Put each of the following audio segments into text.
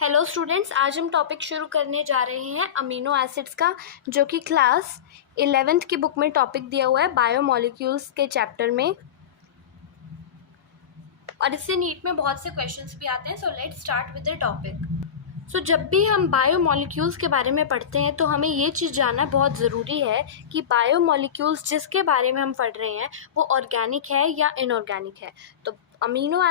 Hello students, आज हम topic शुरू करने जा रहे हैं अमीनो एसिड्स का, जो कि क्लास 11th की बुक में टॉपिक दिया हुआ है बायोमोलिक्यूल्स के चैप्टर में। और इससे नीट में बहुत से क्वेश्चंस भी आते हैं। So let's start with the topic. So जब भी हम बायोमोलिक्यूल्स के बारे में पढ़ते हैं तो हमें ये चीज़ जानना बहुत ज़रूरी है कि बायोमोलिक्यूल्स जिसके बारे में हम पढ़ रहे हैं वो ऑर्गेनिक है या इनऑर्गेनिक है। तो अमीनो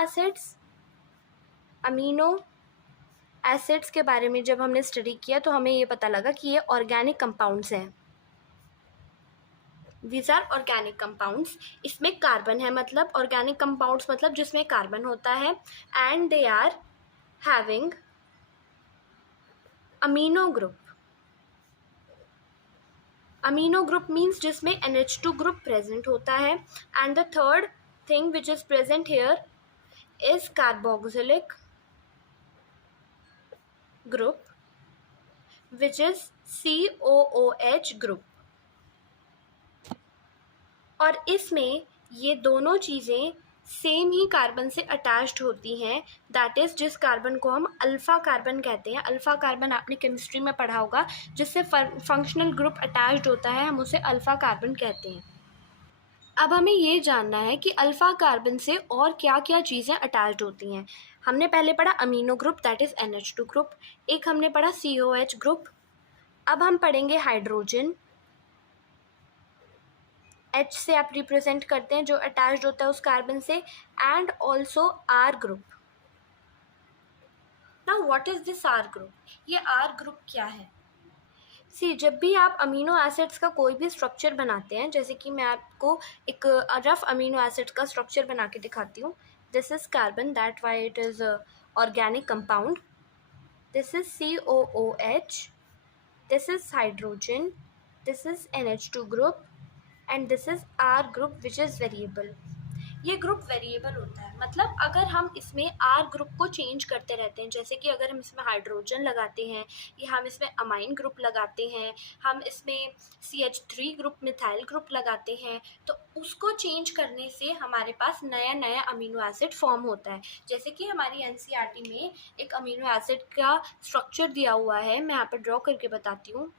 एसिड्स के बारे में जब हमने स्टडी किया तो हमें ये पता लगा कि ये ऑर्गेनिक कंपाउंड्स हैं। These are organic compounds. इसमें कार्बन है, मतलब ऑर्गेनिक कंपाउंड्स मतलब जिसमें कार्बन होता है। And they are having amino group. Amino group means जिसमें NH2 ग्रुप प्रेजेंट होता है। And the third thing which is present here is carboxylic group, which is COOH group। और इसमें ये दोनों चीज़ें सेम ही कार्बन से अटैच्ड होती हैं। दैट इज़ जिस कार्बन को हम अल्फ़ा कार्बन कहते हैं। अल्फ़ा कार्बन आपने केमिस्ट्री में पढ़ा होगा, जिससे फंक्शनल ग्रुप अटैच्ड होता है, हम उसे अल्फ़ा कार्बन कहते हैं। अब हमें ये जानना है कि अल्फ़ा कार्बन से और क्या क्या चीज़ें अटैच्ड होती हैं। हमने पहले पढ़ा amino group, that is NH2 group. एक हमने पढ़ा COH ग्रुप। अब हम पढ़ेंगे हाइड्रोजन। H से आप रिप्रेजेंट करते हैं जो अटैच्ड होता है उस कार्बन से। And also R group. Now what is this R group? ये R ग्रुप क्या है? जब भी आप अमीनो एसिड्स का कोई भी स्ट्रक्चर बनाते हैं, जैसे कि मैं आपको एक रफ अमीनो एसिड्स का स्ट्रक्चर बना के दिखाती हूँ। This is carbon, that why it is organic compound. This is COOH, this is hydrogen, this is NH2 group and this is R group which is variable. ये group variable होता है, मतलब अगर हम इसमें R ग्रुप को change करते रहते हैं, जैसे कि अगर हम इसमें हाइड्रोजन लगाते हैं या हम इसमें अमाइन ग्रुप लगाते हैं, हम इसमें CH3 ग्रुप मिथाइल ग्रुप लगाते हैं, तो उसको चेंज करने से हमारे पास नया नया अमीनो एसिड फॉर्म होता है। जैसे कि हमारी NCERT में एक अमीनो एसिड का स्ट्रक्चर दिया हुआ है, मैं यहाँ पर ड्रॉ करके बताती हूँ।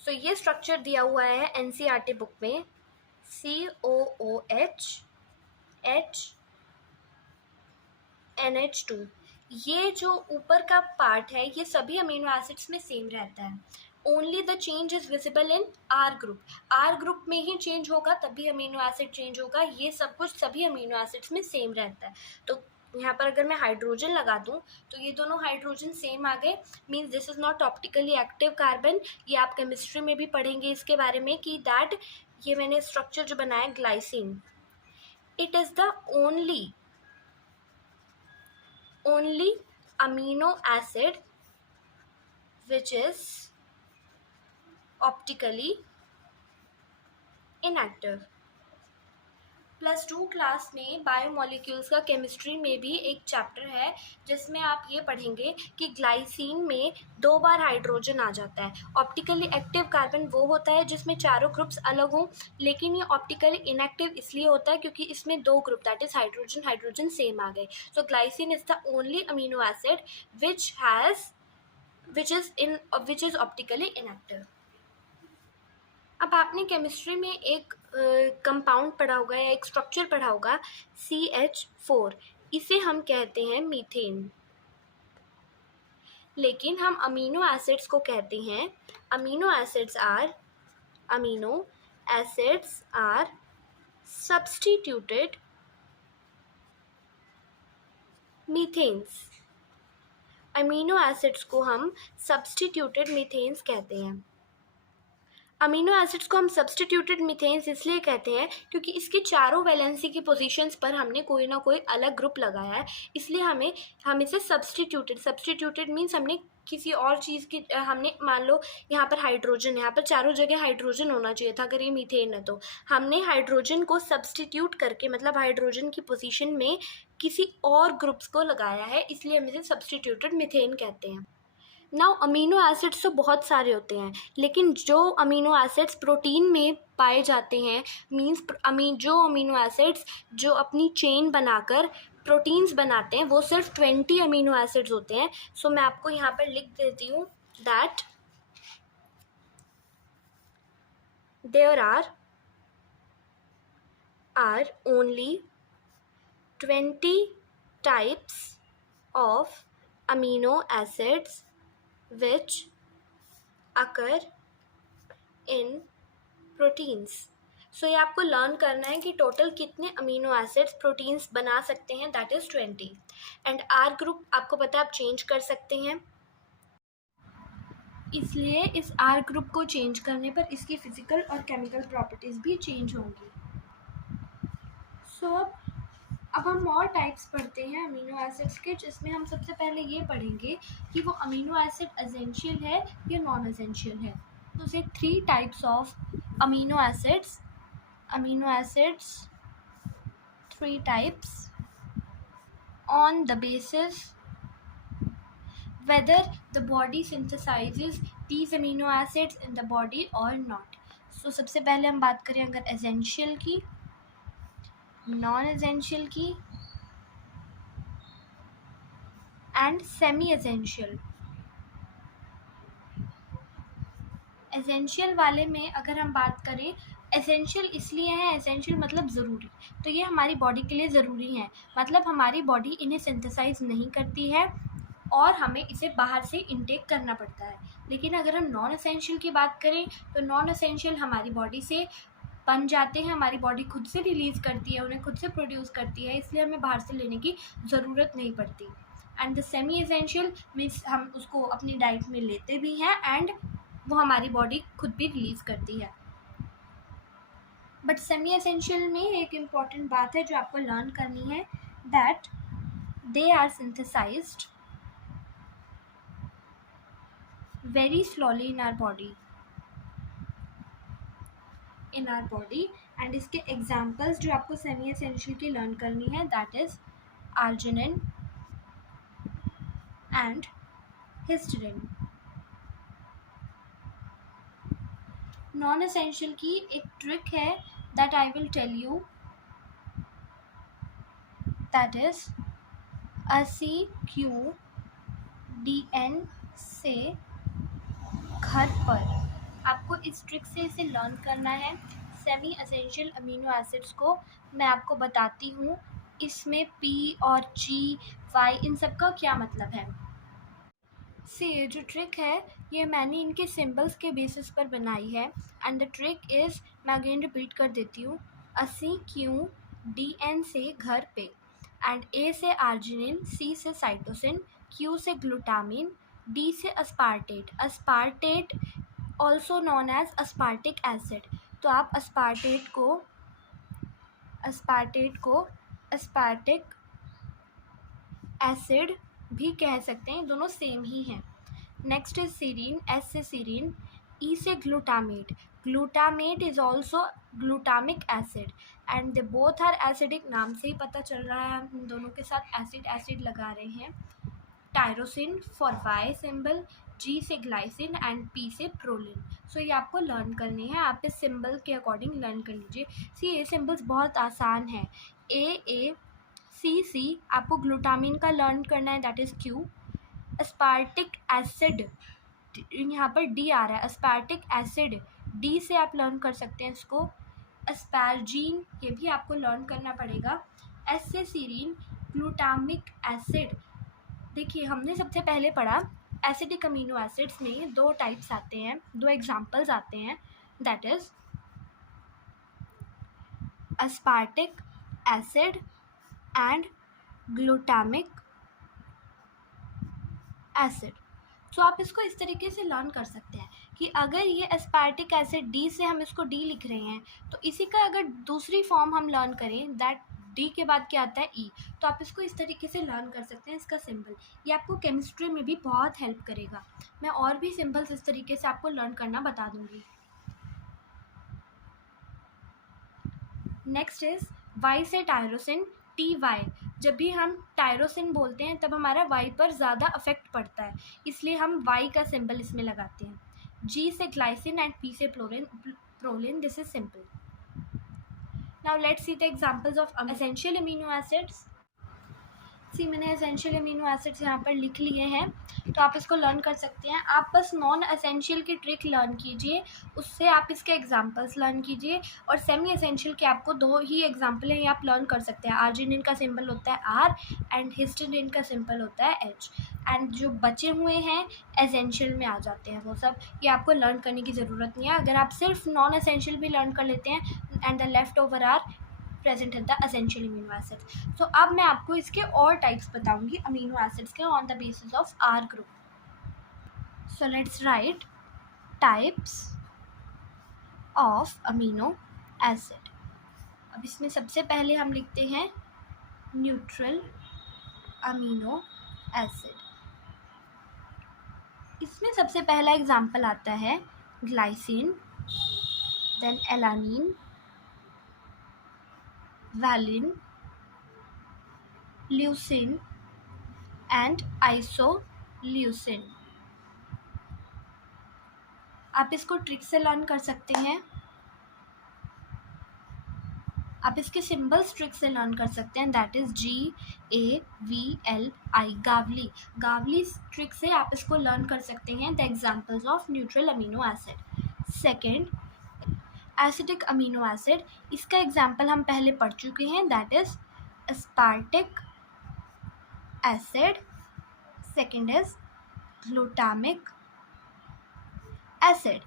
सो ये स्ट्रक्चर दिया हुआ है NCERT बुक में, COOH NH2। ये जो ऊपर का पार्ट है ये सभी अमीनो एसिड्स में सेम रहता है। Only the change is visible in R group. R group में ही चेंज होगा, तभी अमीनो एसिड चेंज होगा। ये सब कुछ सभी अमीनो एसिड्स में सेम रहता है। तो यहाँ पर अगर मैं हाइड्रोजन लगा दूँ तो ये दोनों हाइड्रोजन सेम आ गए, means this is not optically active carbon. ये आप केमिस्ट्री में भी पढ़ेंगे इसके बारे में कि दैट ये मैंने स्ट्रक्चर जो बनाया glycine, it is the only amino acid which is optically inactive। +2 class में बायोमोलिक्यूल्स का केमिस्ट्री में भी एक चैप्टर है जिसमें आप ये पढ़ेंगे कि ग्लाइसिन में 2 बार हाइड्रोजन आ जाता है। ऑप्टिकली एक्टिव कार्बन वो होता है जिसमें चारों ग्रुप्स अलग हों, लेकिन ये ऑप्टिकली इनएक्टिव इसलिए होता है क्योंकि इसमें 2 group that is hydrogen hydrogen same आ गए। So glycine is the only amino acid which is optically inactive. अब आपने केमिस्ट्री में एक कंपाउंड पढ़ा होगा या एक स्ट्रक्चर पढ़ा होगा, CH4। इसे हम कहते हैं मीथेन। लेकिन हम अमीनो एसिड्स को कहते हैं amino acids are substituted methanes. Amino acids को हम सब्स्टिट्यूटेड मीथेन्स कहते हैं। अमीनो एसिड्स को हम सब्स्टिट्यूटेड मीथेन्स इसलिए कहते हैं क्योंकि इसके चारों वैलेंसी की पोजीशंस पर हमने कोई ना कोई अलग ग्रुप लगाया है, इसलिए हम इसे सब्स्टिट्यूटेड मीन्स हमने किसी और चीज़ की हमने मान लो यहाँ पर हाइड्रोजन, यहाँ पर चारों जगह हाइड्रोजन होना चाहिए था अगर ये मीथेन है, तो हमने हाइड्रोजन को सब्स्टिट्यूट करके मतलब हाइड्रोजन की पोजीशन में किसी और ग्रुप्स को लगाया है, इसलिए हम इसे सब्स्टिट्यूटेड मीथेन कहते हैं। नाउ अमीनो एसिड्स तो बहुत सारे होते हैं, लेकिन जो अमीनो एसिड्स प्रोटीन में पाए जाते हैं, मीन्स जो अमीनो एसिड्स जो अपनी चेन बनाकर प्रोटीन्स बनाते हैं वो सिर्फ 20 अमीनो एसिड्स होते हैं. सो मैं आपको यहाँ पर लिख देती हूँ that there are only 20 types of amino acids which occur in proteins. सो ये आपको लर्न करना है कि टोटल कितने अमीनो एसिड्स प्रोटीन्स बना सकते हैं, that is 20. And R group आपको पता है आप चेंज कर सकते हैं, इसलिए इस आर ग्रुप को चेंज करने पर इसकी फिजिकल और केमिकल प्रॉपर्टीज़ भी चेंज होंगी. सो अब हम और टाइप्स पढ़ते हैं अमीनो एसिड्स के, जिसमें हम सबसे पहले ये पढ़ेंगे कि वो अमीनो एसिड एसेंशियल है या नॉन एसेंशियल है. तो से 3 types of amino acids 3 types on the basis whether the body synthesizes these amino acids in the body or not. So सबसे पहले हम बात करें अगर एसेंशियल की, नॉन एसेंशियल की एंड सेमी एसेंशियल. एसेंशियल वाले में अगर हम बात करें, एसेंशियल इसलिए है, एसेंशियल मतलब ज़रूरी, तो ये हमारी बॉडी के लिए ज़रूरी हैं, मतलब हमारी बॉडी इन्हें सिंथेसाइज नहीं करती है और हमें इसे बाहर से इनटेक करना पड़ता है. लेकिन अगर हम नॉन एसेंशियल की बात करें तो नॉन एसेंशियल हमारी बॉडी से बन जाते हैं, हमारी बॉडी खुद से रिलीज़ करती है, उन्हें खुद से प्रोड्यूस करती है, इसलिए हमें बाहर से लेने की ज़रूरत नहीं पड़ती. And the semi essential means हम उसको अपनी डाइट में लेते भी हैं एंड वो हमारी बॉडी खुद भी रिलीज़ करती है. बट सेमी एसेंशियल में एक इम्पॉर्टेंट बात है जो आपको लर्न करनी है, that they are synthesized very slowly in our body and इसके एग्जाम्पल्स जो आपको सेमी एसेंशियल की लर्न करनी है, that is arginine and histidine. Non essential की एक ट्रिक है that I will tell you, that is ACQDN से घर पर. आपको इस ट्रिक से इसे लर्न करना है. सेमी एसेंशियल अमीनो एसिड्स को मैं आपको बताती हूँ, इसमें P और G, Y इन सब का क्या मतलब है. ये जो ट्रिक है ये मैंने इनके सिंबल्स के बेसिस पर बनाई है. एंड द ट्रिक इज़, मैं अगेन रिपीट कर देती हूँ, ACQDN से घर पे, एंड A से आर्जिनिन, C से साइटोसिन, Q से ग्लूटामिन, D से अस्पार्टेट. अस्पार्टेट ऑल्सो नॉन एज अस्पार्टिक एसिड. तो आप अस्पार्टेट को अस्पार्टिक एसिड भी कह सकते हैं, दोनों सेम ही हैं. नेक्स्ट इज सीरीन, S से सीरीन, E से glutamate. Glutamate is also glutamic acid and they both are acidic. नाम से ही पता चल रहा है हम इन दोनों के साथ एसिड लगा रहे हैं. Tyrosine for Y symbol, G से ग्लाइसिन एंड P से प्रोलिन. सो ये आपको लर्न करनी है, आप इस सिंबल के अकॉर्डिंग लर्न कर लीजिए. ये सिंबल्स बहुत आसान है. AACC आपको ग्लूटामिन का लर्न करना है, दैट इज़ Q. अस्पार्टिक एसिड यहाँ पर D आ रहा है, अस्पार्टिक एसिड D से आप लर्न कर सकते हैं इसको. अस्पार्जीन ये भी आपको लर्न करना पड़ेगा. S से सीरीन, ग्लूटामिक एसिड. देखिए हमने सबसे पहले पढ़ा एसिडिक अमीनो एसिड्स में 2 टाइप्स आते हैं, 2 एग्जाम्पल्स आते हैं, that is aspartic acid and glutamic acid. तो आप इसको इस तरीके से लर्न कर सकते हैं कि अगर ये एस्पार्टिक एसिड D से हम इसको D लिख रहे हैं, तो इसी का अगर दूसरी फॉर्म हम लर्न करें, दैट D के बाद क्या आता है E, तो आप इसको इस तरीके से लर्न कर सकते हैं. इसका सिंबल ये आपको केमिस्ट्री में भी बहुत हेल्प करेगा. मैं और भी सिंबल्स इस तरीके से आपको लर्न करना बता दूंगी. नेक्स्ट इज Y से टायरोसिन, TY. जब भी हम टायरोसिन बोलते हैं तब हमारा Y पर ज़्यादा अफेक्ट पड़ता है, इसलिए हम Y का सिंबल इसमें लगाते हैं. G से ग्लाइसिन एंड P से proline. This is simple. Now let's see the examples of essential amino acids. See मैंने एसेंशियल अमीनो एसिड्स यहाँ पर लिख लिए हैं, तो आप इसको लर्न कर सकते हैं। आप बस नॉन एसेंशियल की ट्रिक लर्न कीजिए, उससे आप इसके एग्जांपल्स लर्न कीजिए। और सेमी एसेंशियल के आपको 2 ही एग्जांपल हैं, ये आप लर्न कर सकते हैं। आर्जिनिन का सिंबल होता है आर एंड हिस्टिडाइन का सिंबल होता है एच। एंड जो बचे हुए हैं एसेंशियल में आ जाते हैं वो सब, ये आपको लर्न करने की ज़रूरत नहीं है। अगर आप सिर्फ नॉन एसेंशियल भी लर्न कर लेते हैं and the left over are present in the essential amino acids. तो अब मैं आपको इसके और टाइप्स बताऊंगी अमीनो एसिड्स के on the basis of R group. So let's write types of amino acid. अब इसमें सबसे पहले हम लिखते हैं न्यूट्रल अमीनो एसिड। इसमें सबसे पहला एग्जाम्पल आता है glycine, then alanine, valine, leucine and isoleucine। आप इसको ट्रिक से लर्न कर सकते हैं, आप इसके सिंबल्स ट्रिक से लर्न कर सकते हैं, that is GAVLI, Gawali. Gawali trick से आप इसको लर्न कर सकते हैं the examples of neutral amino acid. Second, acidic amino acid, इसका एग्जाम्पल हम पहले पढ़ चुके हैं, that is aspartic acid. Second is glutamic acid.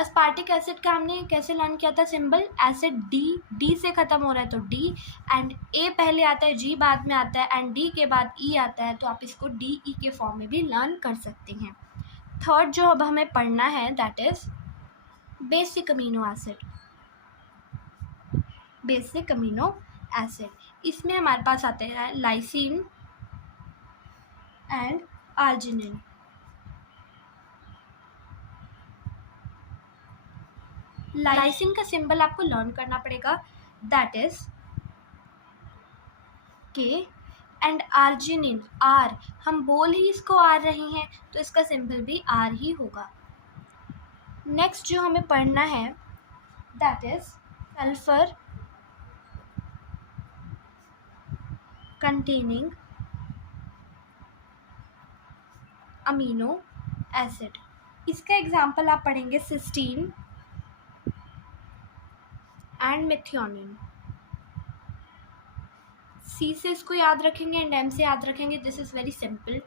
Aspartic acid का हमने कैसे लर्न किया था सिंबल, एसिड डी से ख़त्म हो रहा है तो डी, एंड ए पहले आता है, जी बाद में आता है, एंड डी के बाद ई आता है, तो आप इसको DE के फॉर्म में भी लर्न कर सकते हैं। थर्ड जो अब हमें पढ़ना है that is basic amino acid. Basic amino acid, इसमें हमारे पास आते हैं लाइसिन एंड आर्जिनिन। लाइसिन का सिंबल आपको लर्न करना पड़ेगा, दैट इज के, एंड आर्जिनिन आर, हम बोल ही इसको आर रहे हैं तो इसका सिंबल भी आर ही होगा। नेक्स्ट जो हमें पढ़ना है that is sulphur containing amino acid. इसका एग्जाम्पल आप पढ़ेंगे सिस्टीन एंड मेथियोनिन। सी से इसको याद रखेंगे एंड एम से याद रखेंगे, this is very simple.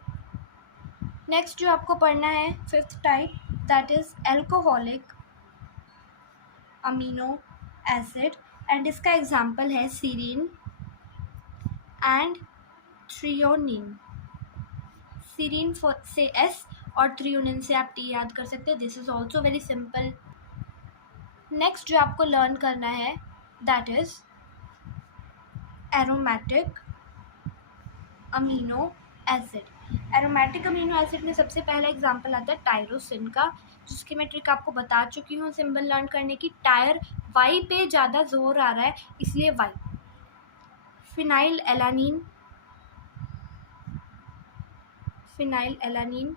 Next जो आपको पढ़ना है fifth type, that is alcoholic amino acid, and इसका एग्जाम्पल है सीरीन एंड थ्रियोनिन। सीरीन से एस और थ्रियोनिन से आप टी याद कर सकते हैं, this is also very simple. Next जो आपको लर्न करना है that is aromatic amino acid. Aromatic amino acid में सबसे पहला एग्जांपल आता है टायरोसिन का, जिसकी मैं ट्रिक आपको बता चुकी हूँ सिंबल लर्न करने की। टायर वाई पे ज़्यादा जोर आ रहा है इसलिए Y. Phenyl alanine, phenyl alanine,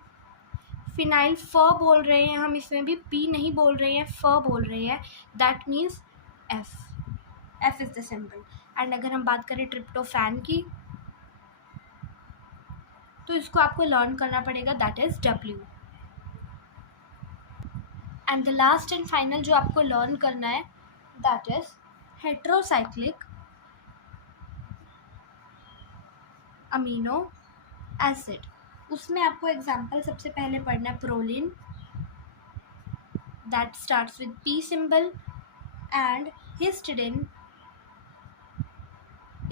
phenyl फ बोल रहे हैं हम, इसमें भी पी नहीं बोल रहे हैं, फ बोल रहे हैं, that means F, F is the symbol. And अगर हम बात करें ट्रिप्टोफैन की तो इसको आपको लर्न करना पड़ेगा, that is W. And the last and final जो आपको लर्न करना है that is heterocyclic amino acid. उसमें आपको एग्जाम्पल सबसे पहले पढ़ना है proline, that starts with P symbol, and histidine,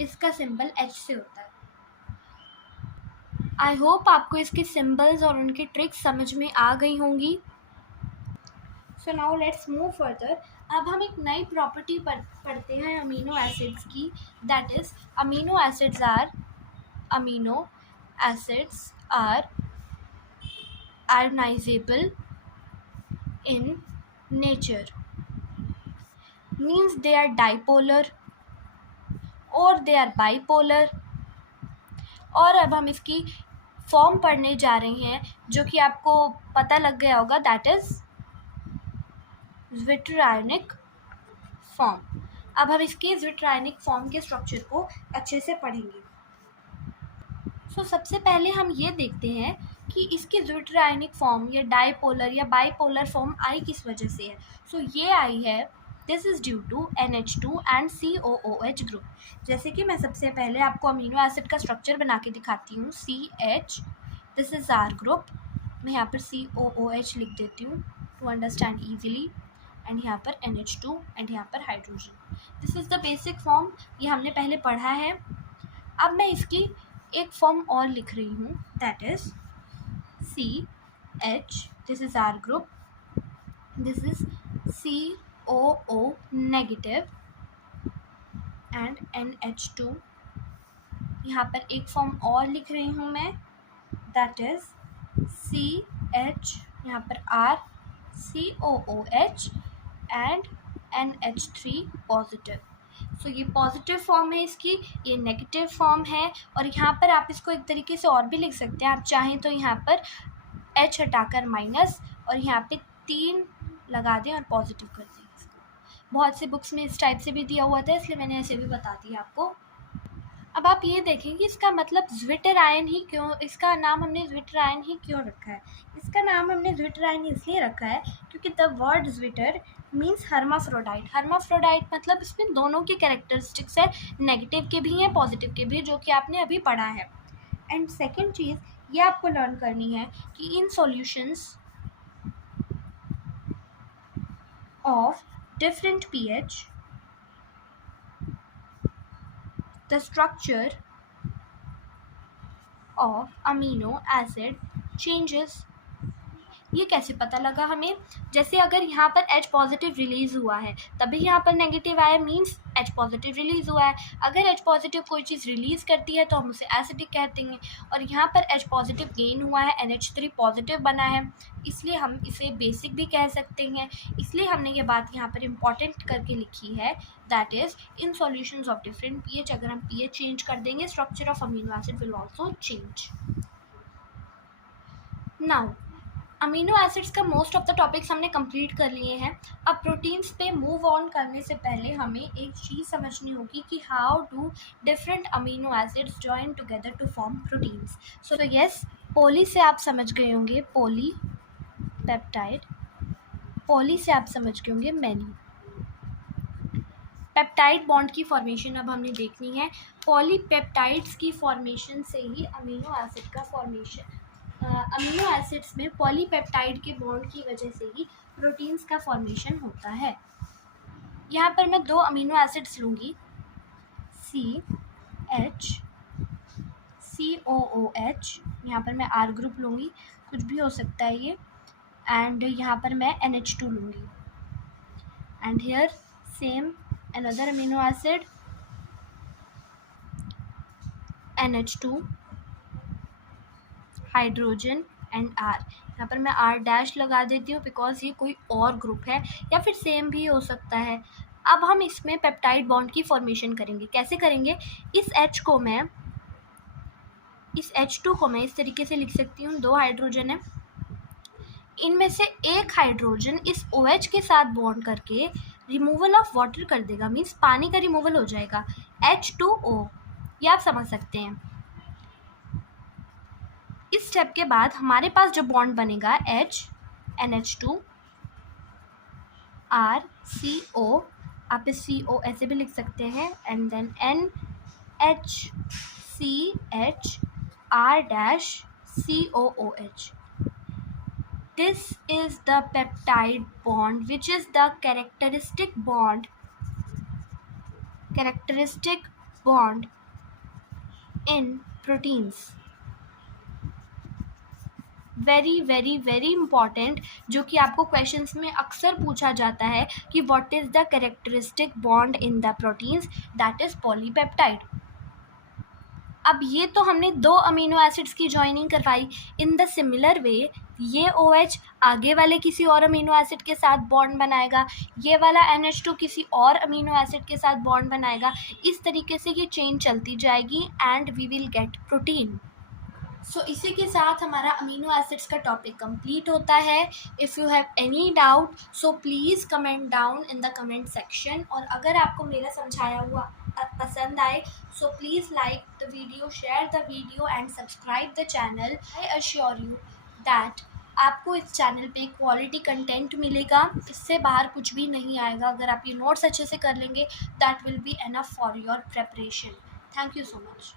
इसका सिंबल एच से होता है। आई होप आपको इसके सिंबल्स और उनकी ट्रिक्स समझ में आ गई होंगी। So now let's move further. अब हम एक नई प्रॉपर्टी पढ़ते हैं अमीनो एसिड्स की, that is amino acids are ionizable in nature, means they are dipolar or they are bipolar। और अब हम इसकी फॉर्म पढ़ने जा रहे हैं जो कि आपको पता लग गया होगा, दैट इज ज़्विट्रायनिक फॉर्म। अब हम इसके ज़्विट्रायनिक फॉर्म के स्ट्रक्चर को अच्छे से पढ़ेंगे। सबसे पहले हम ये देखते हैं कि इसकी द्वितीय आयनिक फॉर्म या डाईपोलर या बाईपोलर फॉर्म आई किस वजह से है। ये आई है, this is due to NH2 and COOH group. जैसे कि मैं सबसे पहले आपको अमीनो एसिड का स्ट्रक्चर बना के दिखाती हूँ। CH, this is R group, मैं यहाँ पर COOH लिख देती हूँ टू अंडरस्टैंड ईजिली, एंड यहाँ पर NH2 एंड यहाँ पर hydrogen. This is the basic form, ये हमने पहले पढ़ा है। अब मैं इसकी एक फॉर्म और लिख रही हूँ, that is CH, this is R group, this is COO negative and NH2। यहाँ पर एक फॉर्म और लिख रही हूँ मैं, दैट इज़ CH, यहाँ पर R, COOH and NH3 positive. ये पॉजिटिव फॉर्म है इसकी, ये नेगेटिव फॉर्म है। और यहाँ पर आप इसको एक तरीके से और भी लिख सकते हैं, आप चाहें तो यहाँ पर H हटाकर माइनस और यहाँ पे 3 लगा दें और पॉजिटिव कर दें इसको। बहुत से बुक्स में इस टाइप से भी दिया हुआ था, इसलिए मैंने ऐसे भी बता दिया आपको। अब आप ये देखें कि इसका मतलब ज़्विटरायन ही क्यों, इसका नाम हमने ज़्विटरायन ही क्यों रखा है। इसका नाम हमने ज़्विटरायन इसलिए रखा है क्योंकि the word zwitter means hermaphrodite. Hermaphrodite मतलब इसमें दोनों के कैरेक्टरिस्टिक्स है, नेगेटिव के भी हैं पॉजिटिव के भी, जो कि आपने अभी पढ़ा है। एंड सेकेंड चीज़ ये आपको लर्न करनी है कि in solutions of different pH the structure of amino acid changes। ये कैसे पता लगा हमें? जैसे अगर यहाँ पर H पॉजिटिव रिलीज़ हुआ है तभी यहाँ पर नेगेटिव आया, मीन्स H पॉजिटिव रिलीज़ हुआ है। अगर H पॉजिटिव कोई चीज़ रिलीज़ करती है तो हम उसे एसिडिक कहते हैं, और यहाँ पर H पॉजिटिव गेन हुआ है, NH3 पॉजिटिव बना है, इसलिए हम इसे बेसिक भी कह सकते हैं। इसलिए हमने ये बात यहाँ पर इम्पॉर्टेंट करके लिखी है, that is in solutions of different pH। अगर हम pH चेंज कर देंगे, structure of amino acid will also change. Now amino acids का मोस्ट ऑफ द टॉपिक्स हमने कंप्लीट कर लिए हैं। अब प्रोटीन्स पे मूव ऑन करने से पहले हमें एक चीज़ समझनी होगी कि how do different amino acids join together to form proteins. So yes, poly से आप समझ गए होंगे पॉली पेप्टाइड, पॉली से आप समझ गए होंगे मैनी। पेप्टाइड बॉन्ड की फॉर्मेशन अब हमने देखनी है। पॉलीपेप्टाइड्स की फॉर्मेशन से ही अमीनो एसिड का फॉर्मेशन, अमीनो एसिड्स में पॉलीपेप्टाइड के बॉन्ड की वजह से ही प्रोटीन्स का फॉर्मेशन होता है। यहाँ पर मैं 2 अमीनो एसिड्स लूँगी, CH, COOH, यहाँ पर मैं R ग्रुप लूँगी, कुछ भी हो सकता है ये, एंड यहाँ पर मैं NH2 लूँगी, and here same another amino acid NH2, hydrogen and R। यहाँ पर मैं R डैश लगा देती हूँ बिकॉज ये कोई और ग्रुप है, या फिर सेम भी हो सकता है। अब हम इसमें पेप्टाइड बॉन्ड की फॉर्मेशन करेंगे। कैसे करेंगे? इस H2 को मैं इस तरीके से लिख सकती हूँ, 2 हाइड्रोजन है, इनमें से एक हाइड्रोजन इस OH के साथ बॉन्ड करके रिमूवल ऑफ वाटर कर देगा, मीन्स पानी का रिमूवल हो जाएगा, H2O। ये आप समझ सकते हैं। इस स्टेप के बाद हमारे पास जो बॉन्ड बनेगा H, NH2, R, CO, आप इस CO ऐसे भी लिख सकते हैं, and then NH, CH, R dash, COOH। This is the peptide bond, which is the characteristic bond in proteins। Very important, जो कि आपको क्वेश्चंस में अक्सर पूछा जाता है कि what is the characteristic bond in the proteins, that is polypeptide. अब ये तो हमने 2 अमीनो एसिड्स की जॉइनिंग करवाई। इन द सिमिलर वे ये OH आगे वाले किसी और अमीनो एसिड के साथ बॉन्ड बनाएगा, ये वाला NH2 किसी और अमीनो एसिड के साथ बॉन्ड बनाएगा। इस तरीके से ये चेन चलती जाएगी and we will get protein. So इसी के साथ हमारा अमीनो एसिड्स का टॉपिक कंप्लीट होता है। If you have any doubt so please comment down in the comment section. और अगर आपको मेरा समझाया हुआ पसंद आए, so please like the video, share the video and subscribe the channel. I assure you that आपको इस चैनल पे क्वालिटी कंटेंट मिलेगा, इससे बाहर कुछ भी नहीं आएगा। अगर आप ये नोट्स अच्छे से कर लेंगे, that will be enough for your preparation. Thank you so much.